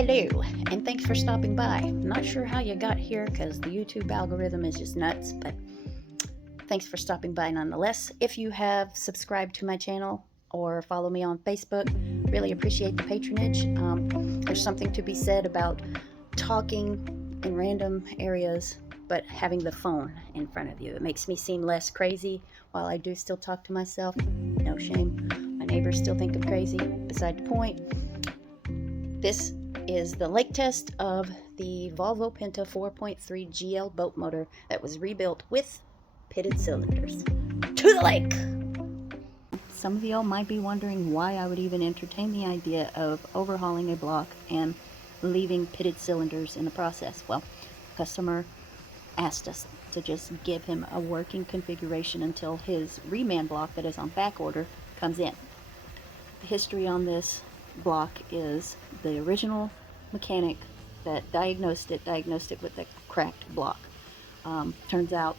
Hello, and thanks for stopping by. I'm not sure how you got here because the YouTube algorithm is just nuts, but thanks for stopping by nonetheless. If you have subscribed to my channel or follow me on Facebook, really appreciate the patronage. There's something to be said about talking in random areas, but having the phone in front of you. It makes me seem less crazy while I do still talk to myself. No shame. My neighbors still think I'm crazy. Beside the point. This is the lake test of the Volvo Penta 4.3 GL boat motor that was rebuilt with pitted cylinders. To the lake! Some of y'all might be wondering why I would even entertain the idea of overhauling a block and leaving pitted cylinders in the process. Well, customer asked us to just give him a working configuration until his reman block that is on back order comes in. The history on this block is the original mechanic that diagnosed it with a cracked block. Turns out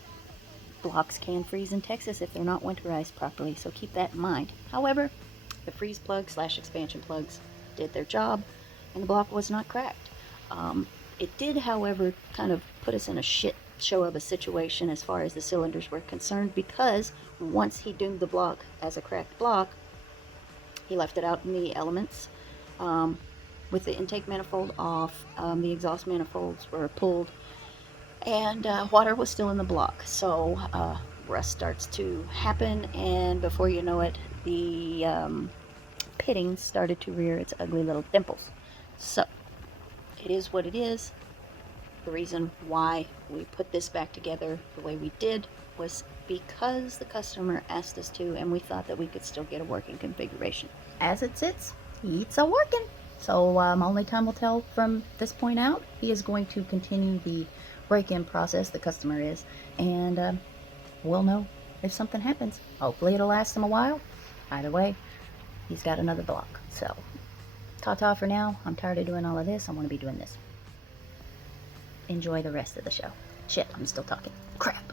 blocks can freeze in Texas if they're not winterized properly, so keep that in mind. However, the freeze plug / expansion plugs did their job and the block was not cracked. It did, however, kind of put us in a shit show of a situation as far as the cylinders were concerned, because once he doomed the block as a cracked block, he left it out in the elements with the intake manifold off. The exhaust manifolds were pulled, and water was still in the block. So rust starts to happen, and before you know it, the pitting started to rear its ugly little dimples. So it is what it is. The reason why we put this back together the way we did was because the customer asked us to, and we thought that we could still get a working configuration. As it sits, it's a working. So only time will tell from this point out. He is going to continue the break-in process, the customer is, and we'll know if something happens. Hopefully it'll last him a while. Either way, he's got another block. So ta-ta for now. I'm tired of doing all of this. I want to be doing this. Enjoy the rest of the show. Shit, I'm still talking. Crap.